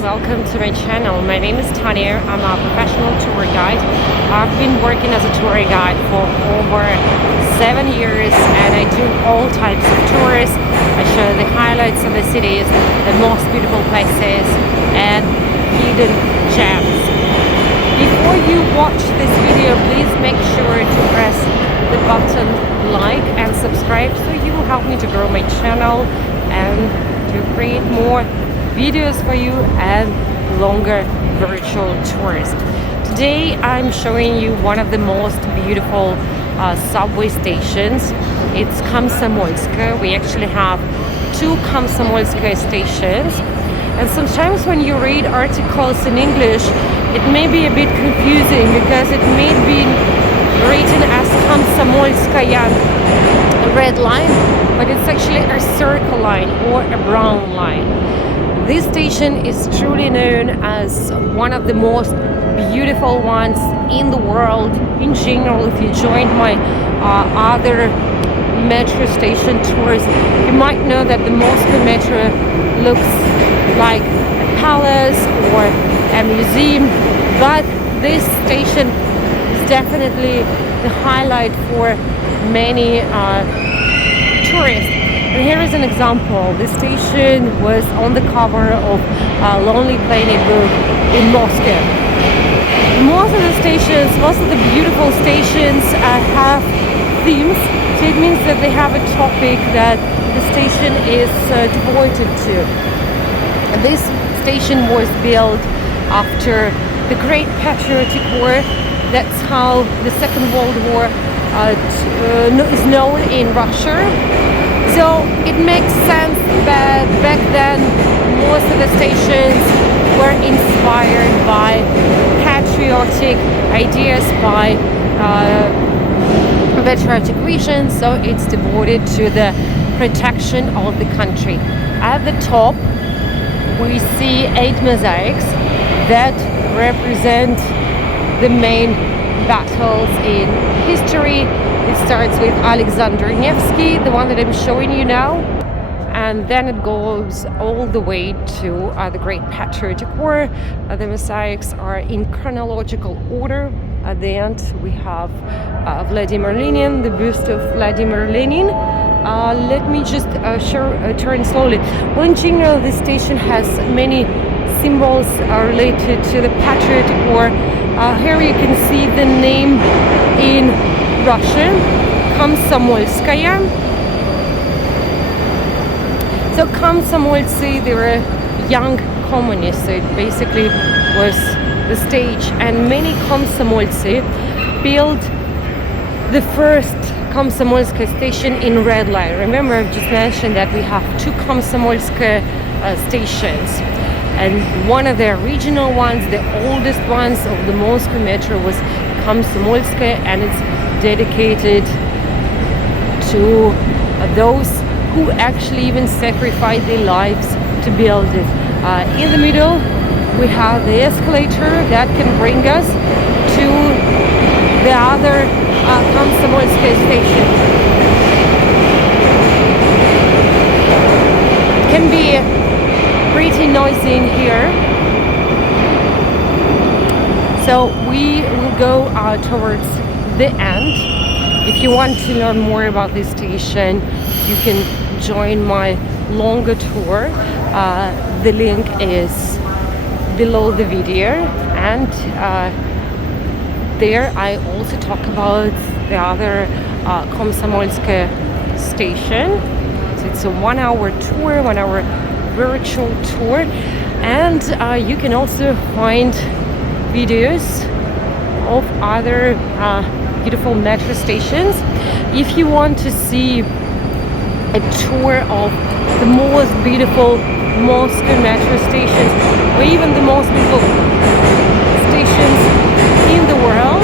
welcome to my channel. My name is Tanya. I'm a professional tour guide. I've been working as a tour guide for over 7 years and I do all types of tours. I show the highlights of the cities, the most beautiful places and hidden gems. Before you watch this video, please make sure to press the button like and subscribe so you will help me to grow my channel and to create more videos for you and longer virtual tours. Today I'm showing you one of the most beautiful subway stations. It's Komsomolskaya. We actually have two Komsomolskaya stations, and sometimes when you read articles in English it may be a bit confusing because it may be written as Komsomolskaya, a red line, but it's actually a circle line or a brown line. This station is truly known as one of the most beautiful ones in the world in general. If you joined my other metro station tours, you might know that the Moscow metro looks like a palace or a museum, but this station is definitely the highlight for many tourists. And here is an example. This station was on the cover of a Lonely Planet book in Moscow. Most of the stations, most of the beautiful stations have themes. So it means that they have a topic that the station is devoted to. And this station was built after the Great Patriotic War. That's how the Second World War is known in Russia. So it makes sense that back then most of the stations were inspired by patriotic ideas, by patriotic vision, so it's devoted to the protection of the country. At the top we see 8 mosaics that represent the main battles in history. It starts with Alexander Nevsky, the one that I'm showing you now, and then it goes all the way to the Great Patriotic War. The mosaics are in chronological order. At the end we have Vladimir Lenin, the buste of Vladimir Lenin. Let me just turn slowly. Well, in general, this station has many symbols related to the Patriotic War. Here you can see the name in Russian, Komsomolskaya. So Komsomolцы, they were young communists, so it basically was the stage, and many Komsomolцы built the first Komsomolskaya station in red line. Remember, I've just mentioned that we have two Komsomolskaya stations, and one of the original ones, the oldest ones of the Moscow metro, was Komsomolskaya, and it's dedicated to those who actually even sacrificed their lives to build it. In the middle we have the escalator that can bring us to the other Komsomolskaya station. It can be pretty noisy in here, so we will go towards the end. If you want to learn more about this station, you can join my longer tour. The link is below the video, and there I also talk about the other Komsomolskaya station. So it's a 1-hour tour, 1-hour virtual tour, and you can also find videos of other beautiful metro stations. If you want to see a tour of the most beautiful Moscow metro stations, or even the most beautiful stations in the world,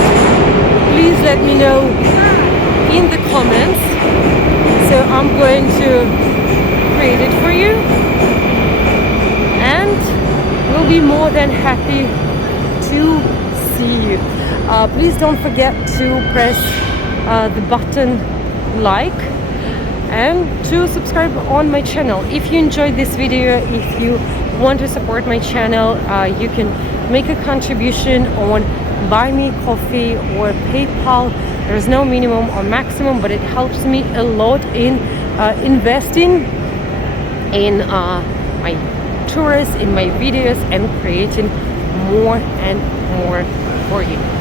please let me know in the comments. So I'm going to create it for you, and we'll be more than happy to see you. Please don't forget to press the button like and to subscribe on my channel. If you enjoyed this video, if you want to support my channel, you can make a contribution on Buy Me Coffee or PayPal. There's no minimum or maximum, but it helps me a lot in investing in my tours, in my videos, and creating more and more for you.